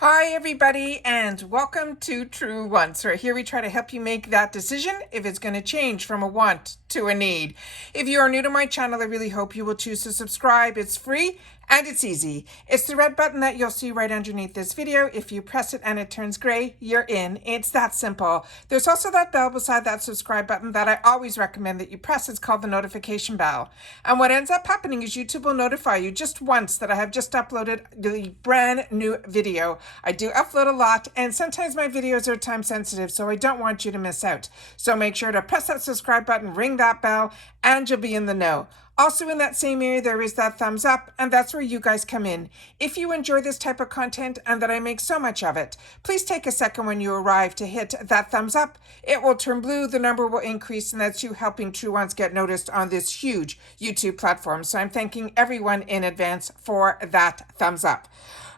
Hi everybody and welcome to True Wants, where here we try to help you make that decision if it's going to change from a want to a need. If you are new to my channel, I really hope you will choose to subscribe. It's free and it's easy. It's the red button that you'll see right underneath this video. If you press it and it turns gray, you're in. It's that simple. There's also that bell beside that subscribe button that I always recommend that you press. It's called the notification bell. And what ends up happening is YouTube will notify you just once that I have just uploaded the brand new video. I do upload a lot and sometimes my videos are time sensitive, so I don't want you to miss out. So make sure to press that subscribe button, ring that bell, and you'll be in the know. Also in that same area, there is that thumbs up, and that's where you guys come in. If you enjoy this type of content and that I make so much of it, please take a second when you arrive to hit that thumbs up. It will turn blue, the number will increase, and that's you helping True Ones get noticed on this huge YouTube platform. So I'm thanking everyone in advance for that thumbs up.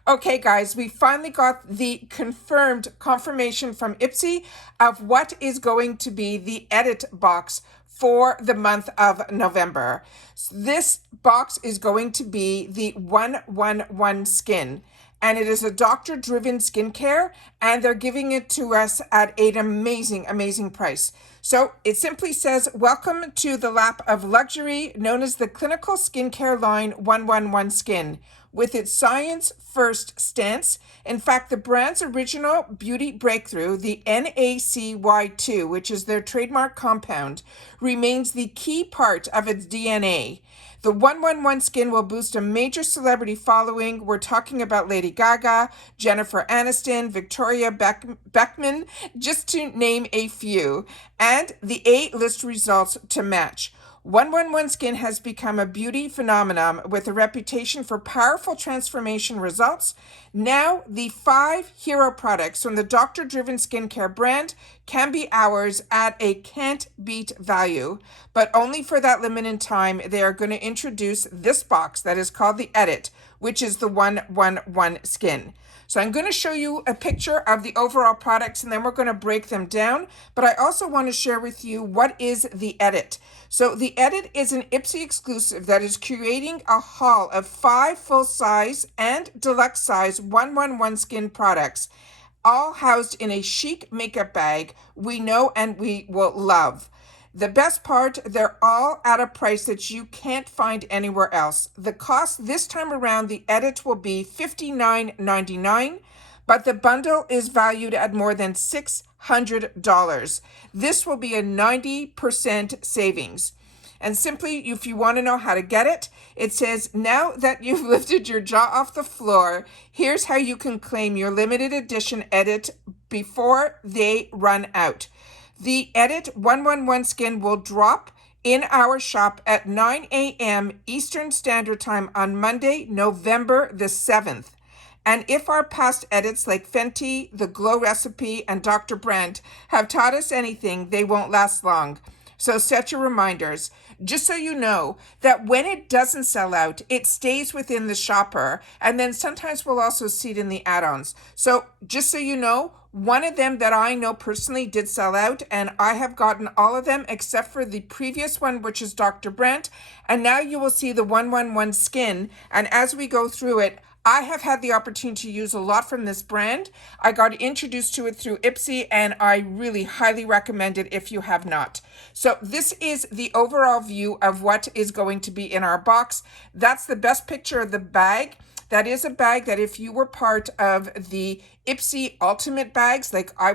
Okay, guys, we finally got the confirmation from Ipsy of what is going to be the edit box for the month of November. This box is going to be the 111 Skin, and it is a doctor-driven skincare, and they're giving it to us at an amazing price. So it simply says, welcome to the lap of luxury known as the clinical skincare line 111 Skin. With its science-first stance, in fact, the brand's original beauty breakthrough, the NACY2, which is their trademark compound, remains the key part of its DNA. The 111 Skin will boost a major celebrity following. We're talking about Lady Gaga, Jennifer Aniston, Victoria Beckham, just to name a few, and the A-list results to match. 111 Skin has become a beauty phenomenon with a reputation for powerful transformation results. Now, the 5 hero products from the doctor-driven skincare brand can be ours at a can't-beat value, but only for that limited time. They are going to introduce this box that is called the Edit, which is the 111 Skin. So I'm going to show you a picture of the overall products and then we're going to break them down. But I also want to share with you what is the Edit. So the Edit is an Ipsy exclusive that is creating a haul of 5 full-size and deluxe size 111 Skin products, all housed in a chic makeup bag we know and we will love. The best part, they're all at a price that you can't find anywhere else. The cost this time around, the Edit will be $59.99, but the bundle is valued at more than $600. This will be a 90% savings. And simply, if you want to know how to get it, it says, now that you've lifted your jaw off the floor, here's how you can claim your limited edition Edit before they run out. The Edit 111 Skin will drop in our shop at 9 a.m. Eastern Standard Time on Monday, November the 7th. And if our past edits like Fenty, The Glow Recipe, and Dr. Brandt have taught us anything, they won't last long. So set your reminders. Just so you know that when it doesn't sell out, it stays within the shopper. And then sometimes we'll also see it in the add-ons. So just so you know, one of them that I know personally did sell out, and I have gotten all of them except for the previous one, which is Dr. Brandt. And now you will see the 111 Skin. And as we go through it, I have had the opportunity to use a lot from this brand. I got introduced to it through Ipsy, and I really highly recommend it if you have not. So this is the overall view of what is going to be in our box. That's the best picture of the bag. That is a bag that if you were part of the Ipsy Ultimate bags, like I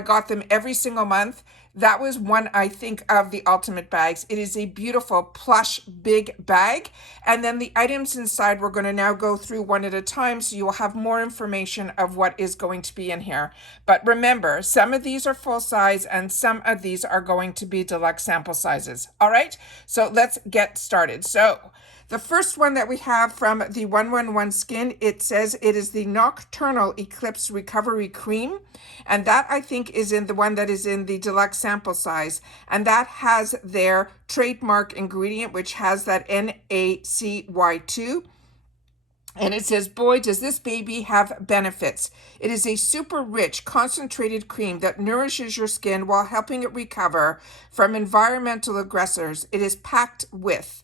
got them every single month. That was one, I think, of the Ultimate bags. It is a beautiful plush big bag. And then the items inside, we're going to now go through one at a time, so you will have more information of what is going to be in here. But remember, some of these are full size and some of these are going to be deluxe sample sizes. All right, so let's get started. So the first one that we have from the 111 Skin, it says it is the Nocturnal Eclipse Recovery Cream. And that, I think, is in the one that is in the deluxe sample size. And that has their trademark ingredient, which has that NACY2. And it says, boy, does this baby have benefits. It is a super rich, concentrated cream that nourishes your skin while helping it recover from environmental aggressors. It is packed with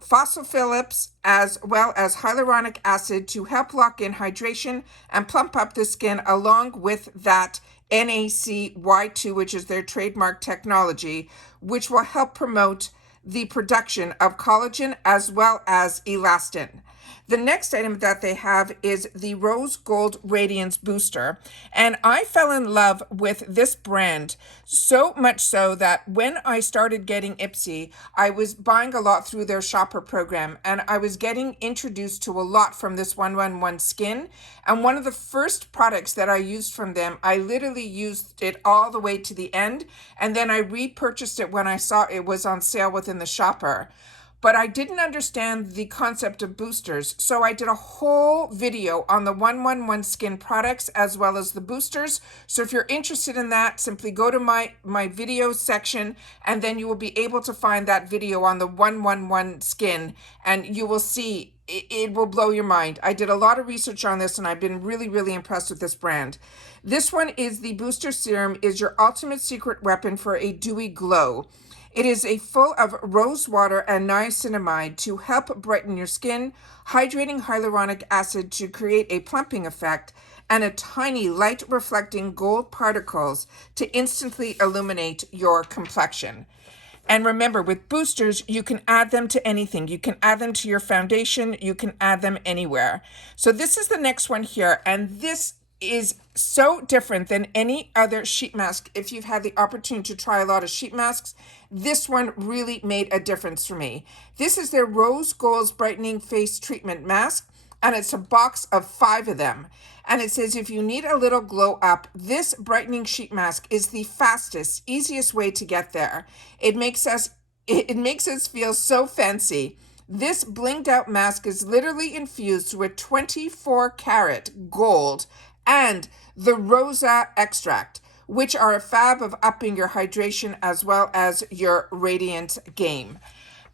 phosphophyllips as well as hyaluronic acid to help lock in hydration and plump up the skin, along with that NACY2, which is their trademark technology, which will help promote the production of collagen as well as elastin. The next item that they have is the Rose Gold Radiance Booster. And I fell in love with this brand so much so that when I started getting Ipsy, I was buying a lot through their shopper program, and I was getting introduced to a lot from this 111 Skin. And one of the first products that I used from them, I literally used it all the way to the end, and then I repurchased it when I saw it was on sale within the shopper. But I didn't understand the concept of boosters, so I did a whole video on the 111 Skin products as well as the boosters. So if you're interested in that, simply go to my video section, and then you will be able to find that video on the 111 Skin, and you will see it will blow your mind. I did a lot of research on this, and I've been really, really impressed with this brand. This one is the Booster Serum, is your ultimate secret weapon for a dewy glow. It is full of rose water and niacinamide to help brighten your skin, hydrating hyaluronic acid to create a plumping effect, and a tiny light reflecting gold particles to instantly illuminate your complexion. And remember, with boosters, you can add them to anything. You can add them to your foundation. You can add them anywhere. So this is the next one here, and this is so different than any other sheet mask. If you've had the opportunity to try a lot of sheet masks, this one really made a difference for me. This is their Rose Gold Brightening Face Treatment Mask, and it's a box of 5 of them. And it says, if you need a little glow up, this brightening sheet mask is the fastest, easiest way to get there. It makes us feel so fancy. This blinged out mask is literally infused with 24 karat gold and the Rosa extract, which are a fab of upping your hydration as well as your radiant game.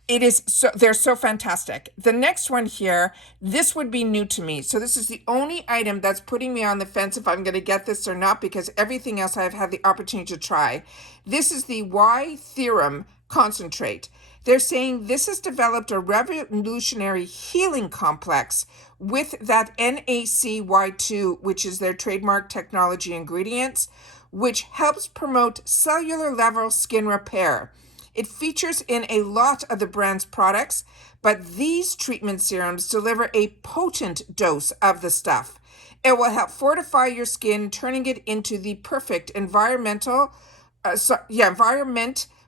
They're so fantastic. The next one here, this would be new to me. So this is the only item that's putting me on the fence if I'm going to get this or not, because everything else I've had the opportunity to try. This is the Y Theorem Concentrate. They're saying this has developed a revolutionary healing complex with that NACY2, which is their trademark technology ingredients, which helps promote cellular level skin repair. It features in a lot of the brand's products, but these treatment serums deliver a potent dose of the stuff. It will help fortify your skin, turning it into the perfect environment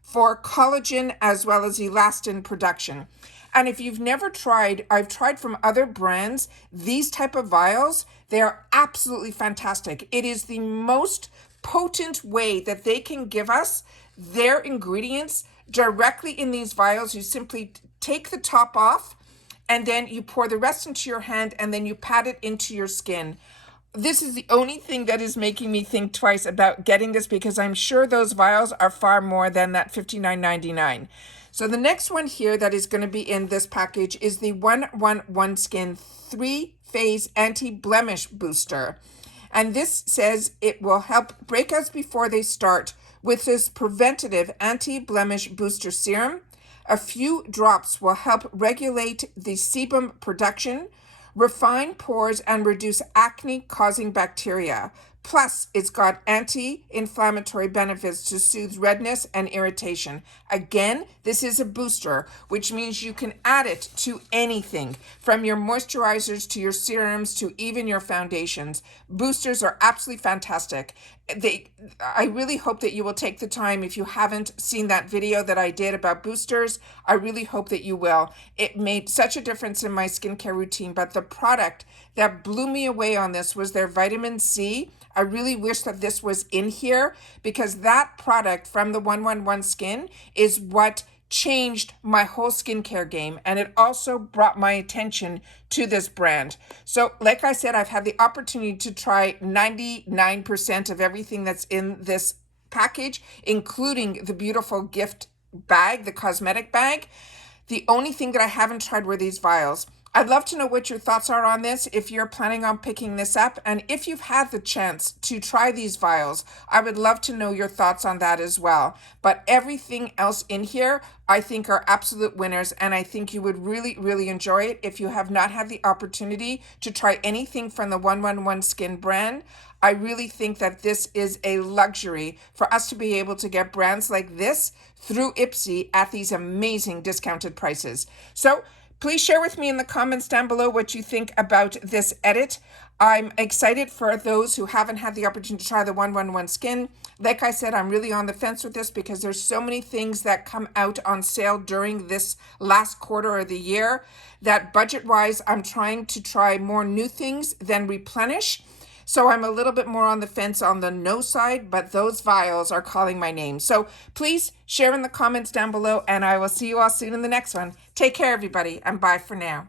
for collagen as well as elastin production. And if you've never tried, I've tried from other brands, these type of vials, they are absolutely fantastic. It is the most potent way that they can give us their ingredients directly in these vials. You simply take the top off, and then you pour the rest into your hand, and then you pat it into your skin. This is the only thing that is making me think twice about getting this, because I'm sure those vials are far more than that $59.99. So the next one here that is going to be in this package is the 111 Skin 3-Phase Anti-Blemish Booster. And this says it will help breakouts before they start with this preventative anti-blemish booster serum. A few drops will help regulate the sebum production, refine pores, and reduce acne-causing bacteria. Plus, it's got anti-inflammatory benefits to soothe redness and irritation. Again, this is a booster, which means you can add it to anything, from your moisturizers to your serums to even your foundations. Boosters are absolutely fantastic. I really hope that you will take the time. If you haven't seen that video that I did about boosters, I really hope that you will. It made such a difference in my skincare routine, but the product that blew me away on this was their vitamin C. I really wish that this was in here, because that product from the 111 Skin is what changed my whole skincare game, and it also brought my attention to this brand. So like I said, I've had the opportunity to try 99% of everything that's in this package, including the beautiful gift bag, the cosmetic bag. The only thing that I haven't tried were these vials. I'd love to know what your thoughts are on this, if you're planning on picking this up, and if you've had the chance to try these vials, I would love to know your thoughts on that as well. But everything else in here, I think are absolute winners, and I think you would really, really enjoy it. If you have not had the opportunity to try anything from the 111 Skin brand, I really think that this is a luxury for us to be able to get brands like this through Ipsy at these amazing discounted prices. So please share with me in the comments down below what you think about this edit. I'm excited for those who haven't had the opportunity to try the 111 Skin. Like I said, I'm really on the fence with this because there's so many things that come out on sale during this last quarter of the year that budget-wise, I'm trying to try more new things than replenish. So I'm a little bit more on the fence on the no side, but those vials are calling my name. So please share in the comments down below, and I will see you all soon in the next one. Take care, everybody, and bye for now.